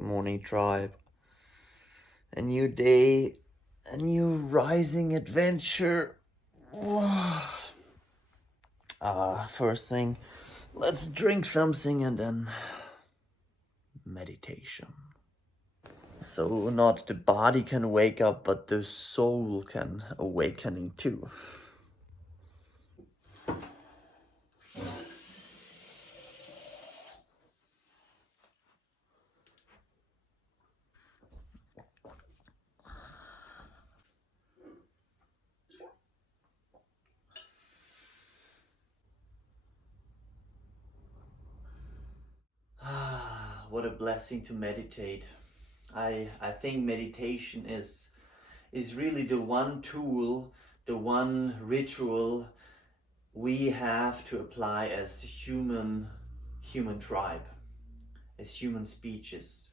Good morning, tribe. A new day, a new rising adventure. First thing, let's drink something and then meditation. So not the body can wake up, but the soul can awakening too. What a blessing to meditate. I think meditation is really the one tool, the one ritual we have to apply as human tribe, as human species.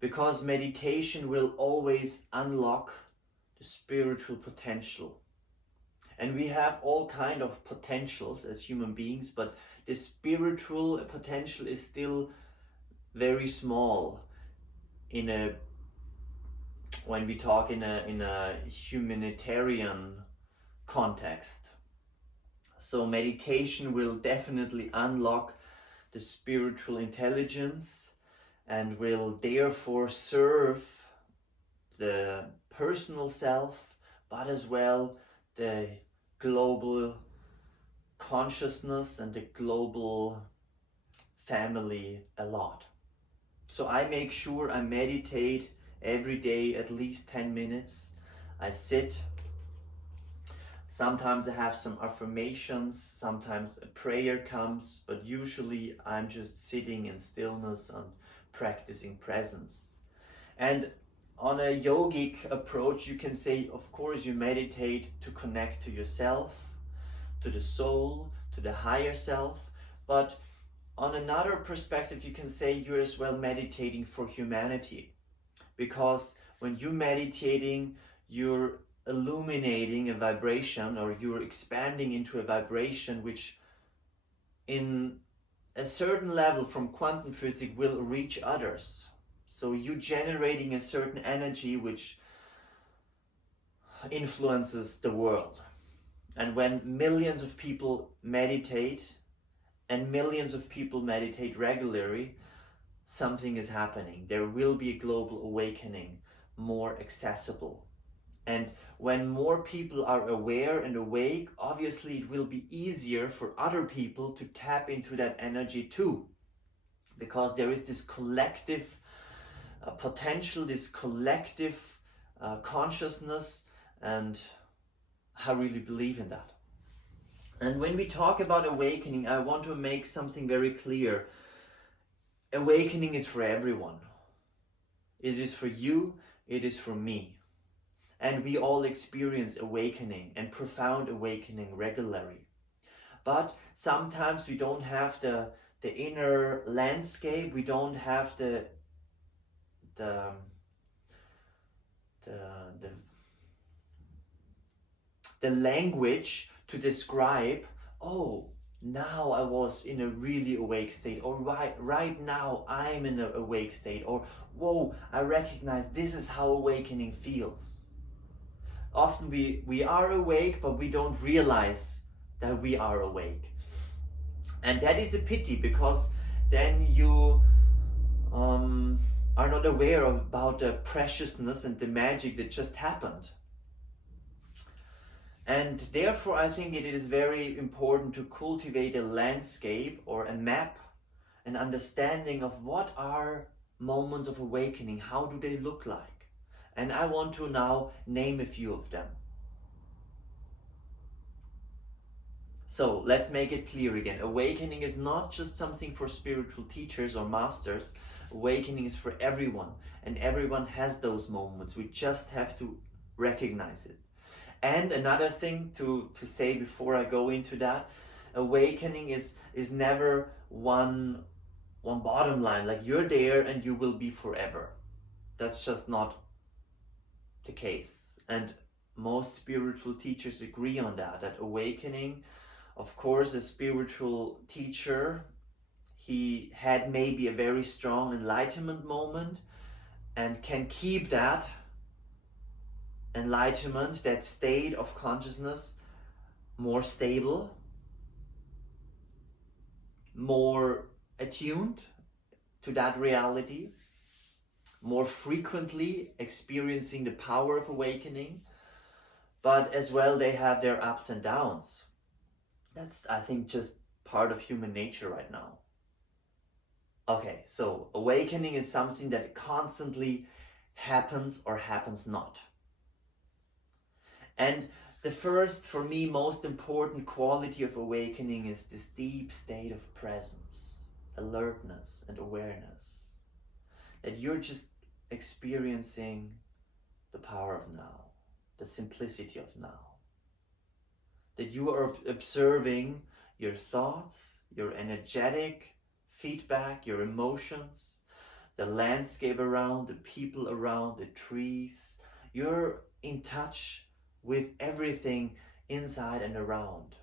Because meditation will always unlock the spiritual potential. And we have all kind of potentials as human beings, but the spiritual potential is still very small when we talk in a humanitarian context. So meditation will definitely unlock the spiritual intelligence and will therefore serve the personal self, but as well the global consciousness and the global family a lot. So I make sure I meditate every day at least 10 minutes. I sit. Sometimes I have some affirmations, sometimes a prayer comes, but usually I'm just sitting in stillness and practicing presence. And on a yogic approach, you can say, of course, you meditate to connect to yourself, to the soul, to the higher self. But on another perspective, you can say you're as well meditating for humanity. Because when you're meditating, you're illuminating a vibration, or you're expanding into a vibration which in a certain level from quantum physics will reach others. So you generating a certain energy which influences the world. And when millions of people meditate, and millions of people meditate regularly, something is happening. There will be a global awakening, more accessible. And when more people are aware and awake, obviously it will be easier for other people to tap into that energy too. Because there is this collective potential, this collective consciousness, and I really believe in that. And when we talk about awakening, I want to make something very clear. Awakening is for everyone. It is for you, it is for me. And we all experience awakening and profound awakening regularly. But sometimes we don't have the inner landscape, we don't have the language to describe, oh, now I was in a really awake state, or right now I'm in an awake state, or whoa, I recognize this is how awakening feels. Often we are awake, but we don't realize that we are awake. And that is a pity, because then you are not aware about the preciousness and the magic that just happened. And therefore I think it is very important to cultivate a landscape or a map, an understanding of what are moments of awakening, how do they look like. And I want to now name a few of them. So let's make it clear again. Awakening is not just something for spiritual teachers or masters. Awakening is for everyone, and everyone has those moments. We just have to recognize it. And another thing to say before I go into that, awakening is never one bottom line, like you're there and you will be forever. That's just not the case. And most spiritual teachers agree on that awakening, of course, a spiritual teacher, he had maybe a very strong enlightenment moment and can keep that enlightenment, that state of consciousness, more stable, more attuned to that reality, more frequently experiencing the power of awakening, but as well they have their ups and downs. That's, I think, just part of human nature right now. Okay, so awakening is something that constantly happens or happens not. And the first, for me, most important quality of awakening is this deep state of presence, alertness, and awareness. That you're just experiencing the power of now, the simplicity of now. That you are observing your thoughts, your energetic feedback, your emotions, the landscape around, the people around, the trees. You're in touch with everything inside and around.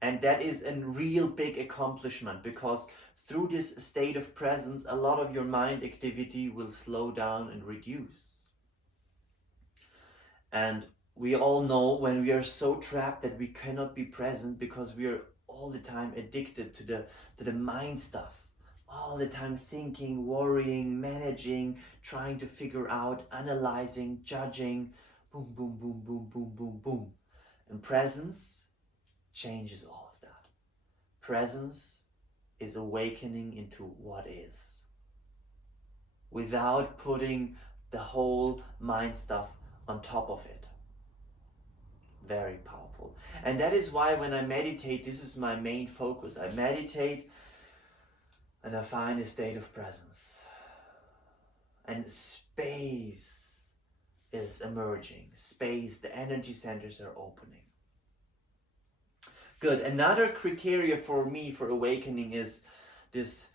And that is a real big accomplishment, because through this state of presence, a lot of your mind activity will slow down and reduce. And we all know when we are so trapped that we cannot be present because we are all the time addicted to the mind stuff. All the time thinking, worrying, managing, trying to figure out, analyzing, judging, boom, boom, boom, boom, boom, boom, boom. And presence changes all of that. Presence is awakening into what is, without putting the whole mind stuff on top of it. Very powerful. And that is why when I meditate, this is my main focus. I meditate and I find a state of presence. And space is emerging. Space, the energy centers are opening. Good. Another criteria for me for awakening is this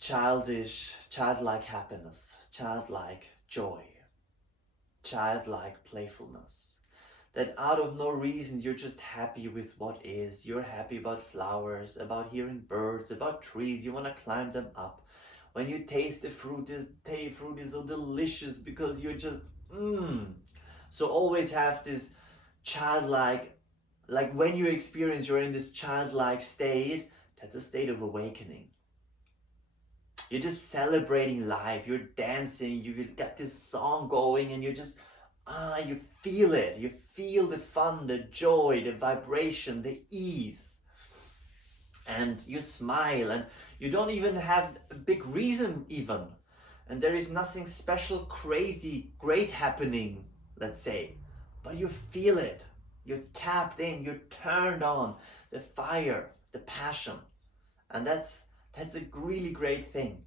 childlike happiness, childlike joy, childlike playfulness. That out of no reason you're just happy with what is. You're happy about flowers, about hearing birds, about trees. You want to climb them up. When you taste the fruit, fruit is so delicious because you're just So always have this childlike, like when you experience you're in this childlike state, that's a state of awakening. You're just celebrating life. You're dancing. You got this song going, and you're just you feel it. You feel the fun, the joy, the vibration, the ease. And you smile, and you don't even have a big reason even. And there is nothing special, crazy, great happening, let's say. But you feel it. You're tapped in, you're turned on. The fire, the passion. And that's a really great thing.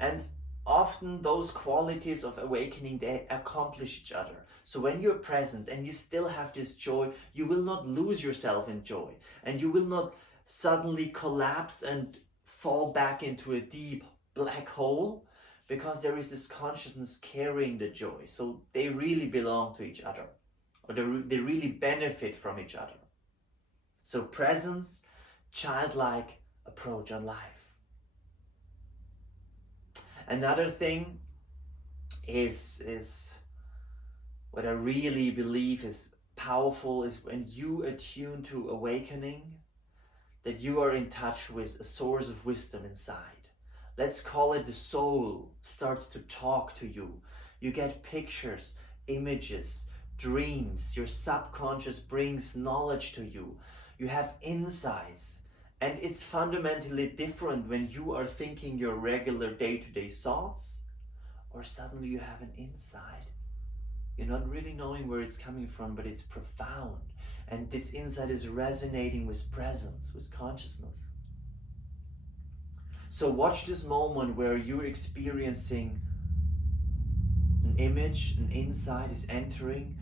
And often those qualities of awakening, they accomplish each other. So when you're present and you still have this joy, you will not lose yourself in joy. And you will not suddenly collapse and fall back into a deep black hole, because there is this consciousness carrying the joy. So they really belong to each other, or they really benefit from each other. So presence, childlike approach on life. Another thing is what I really believe is powerful, is when you attune to awakening, that you are in touch with a source of wisdom inside. Let's call it the soul starts to talk to you. You get pictures, images, dreams. Your subconscious brings knowledge to you. You have insights. And it's fundamentally different when you are thinking your regular day-to-day thoughts, or suddenly you have an insight. You're not really knowing where it's coming from, but it's profound. And this insight is resonating with presence, with consciousness. So watch this moment where you're experiencing an image, an insight is entering,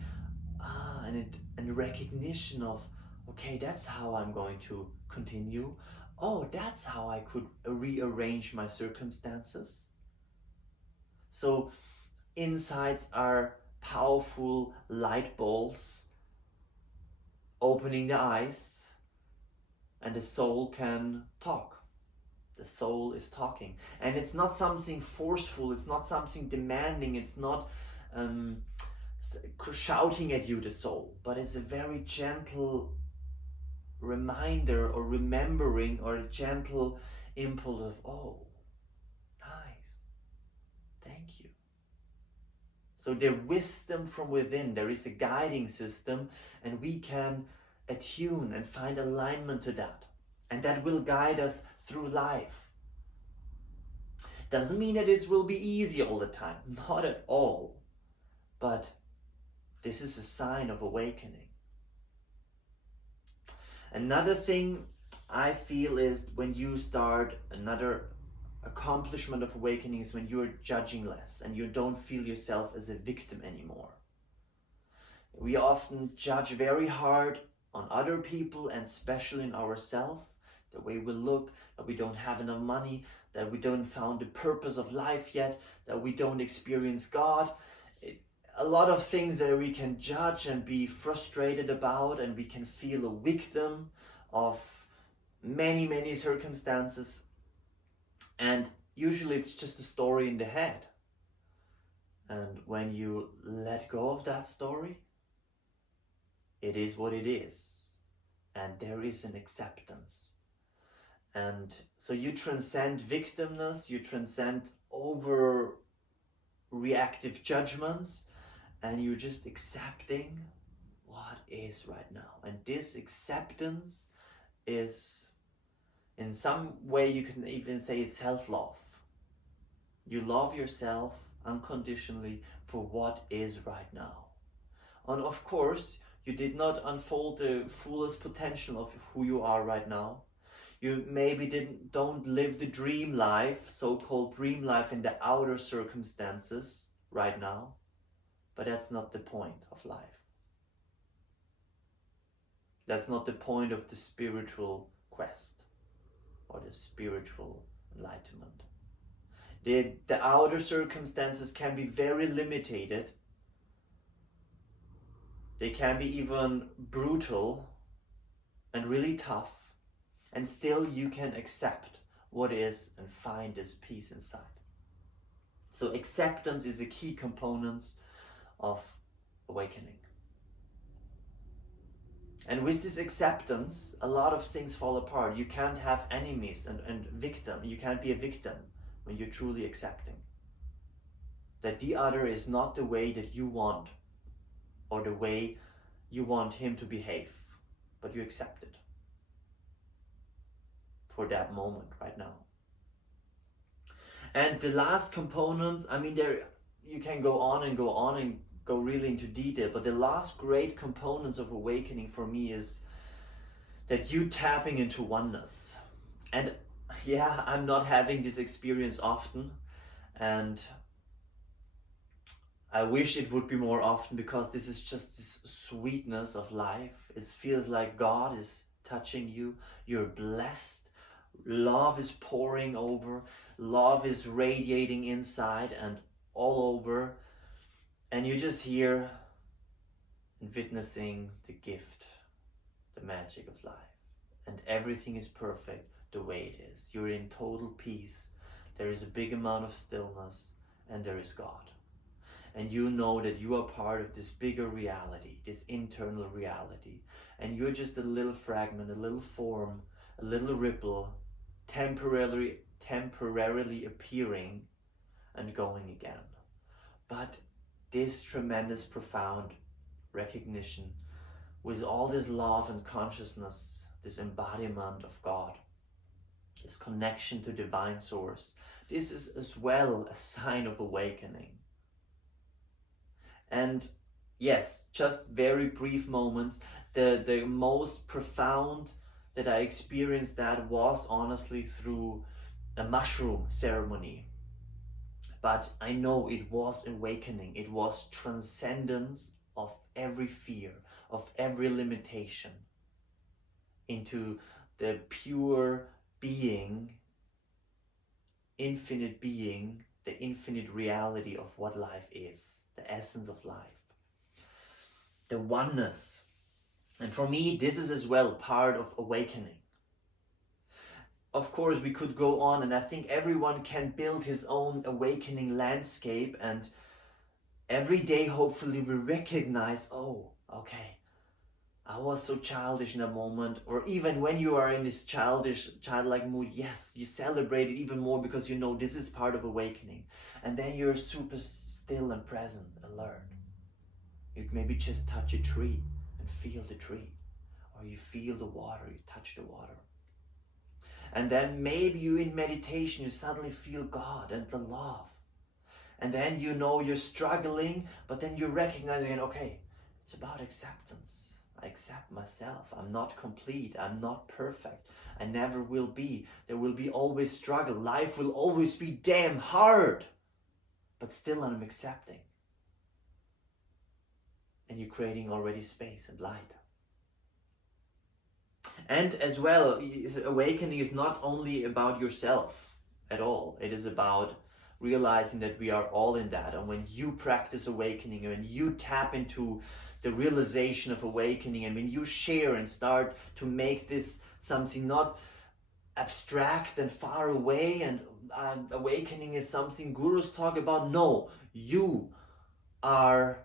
and recognition of, okay, that's how I'm going to continue. Oh, that's how I could rearrange my circumstances. So insights are powerful light bulbs opening the eyes, and the soul can talk. The soul is talking. And it's not something forceful, it's not something demanding, it's not shouting at you, the soul, but it's a very gentle reminder or remembering or a gentle impulse of, oh, nice, thank you. So there's wisdom from within, there is a guiding system, and we can attune and find alignment to that. And that will guide us through life. Doesn't mean that it will be easy all the time, not at all. But this is a sign of awakening. Another thing I feel is when you start, another accomplishment of awakening is when you're judging less and you don't feel yourself as a victim anymore. We often judge very hard on other people and especially in ourselves, the way we look, that we don't have enough money, that we don't found the purpose of life yet, that we don't experience God. A lot of things that we can judge and be frustrated about, and we can feel a victim of many, many circumstances. And usually it's just a story in the head. And when you let go of that story, it is what it is. And there is an acceptance. And so you transcend victimness, you transcend overreactive judgments, and you're just accepting what is right now. And this acceptance is, in some way you can even say it's self-love. You love yourself unconditionally for what is right now. And of course, you did not unfold the fullest potential of who you are right now. You maybe don't live the dream life, so-called dream life in the outer circumstances right now. But that's not the point of life. That's not the point of the spiritual quest or the spiritual enlightenment. The outer circumstances can be very limited. They can be even brutal and really tough. And still you can accept what is and find this peace inside. So acceptance is a key component of awakening. And with this acceptance, a lot of things fall apart. You can't have enemies and victim. You can't be a victim when you're truly accepting that the other is not the way that you want or the way you want him to behave, but you accept it for that moment right now. And the last components, I mean, there you can go on and go really into detail, but the last great components of awakening for me is that you tapping into oneness. And yeah, I'm not having this experience often, and I wish it would be more often, because this is just this sweetness of life. It feels like God is touching you, you're blessed, love is pouring over, love is radiating inside and all over, and you're just here and witnessing the gift, the magic of life, and everything is perfect the way it is. You're in total peace, there is a big amount of stillness, and there is God. And you know that you are part of this bigger reality, this internal reality, and you're just a little fragment, a little form, a little ripple, temporarily appearing and going again. But this tremendous, profound recognition with all this love and consciousness, this embodiment of God, this connection to divine source, this is as well a sign of awakening. And yes, just very brief moments. The most profound that I experienced that was honestly through a mushroom ceremony. But I know it was awakening. It was transcendence of every fear, of every limitation into the pure being, infinite being, the infinite reality of what life is, the essence of life, the oneness. And for me, this is as well part of awakening. Of course, we could go on, and I think everyone can build his own awakening landscape, and every day, hopefully, we recognize, oh, okay, I was so childish in a moment. Or even when you are in this childlike mood, yes, you celebrate it even more because you know this is part of awakening. And then you're super still and present, alert. You maybe just touch a tree and feel the tree. Or you feel the water, you touch the water. And then maybe you in meditation, you suddenly feel God and the love. And then you know you're struggling, but then you recognize again, okay, it's about acceptance. I accept myself. I'm not complete. I'm not perfect. I never will be. There will be always struggle. Life will always be damn hard. But still I'm accepting. And you're creating already space and light. And as well, awakening is not only about yourself at all. It is about realizing that we are all in that. And when you practice awakening, when you tap into the realization of awakening, and when you share and start to make this something not abstract and far away, and awakening is something gurus talk about. No, you are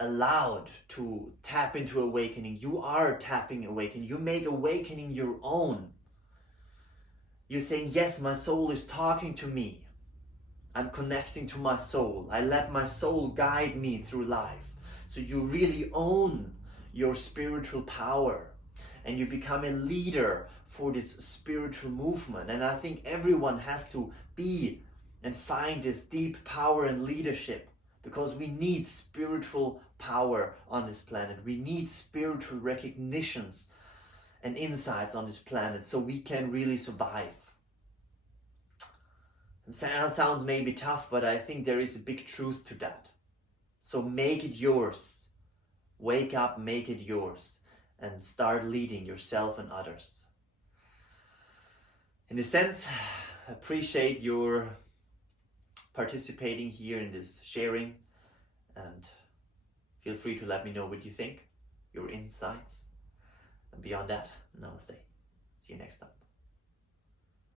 allowed to tap into awakening. You are tapping awakening. You make awakening your own. You're saying, yes, my soul is talking to me. I'm connecting to my soul. I let my soul guide me through life. So you really own your spiritual power, and you become a leader for this spiritual movement. And I think everyone has to be and find this deep power and leadership, because we need spiritual power on this planet. We need spiritual recognitions and insights on this planet so we can really survive. It sounds maybe tough, but I think there is a big truth to that. So make it yours. Wake up, make it yours, and start leading yourself and others. In a sense, I appreciate your participating here in this sharing, and feel free to let me know what you think, your insights. And beyond that, namaste. See you next time.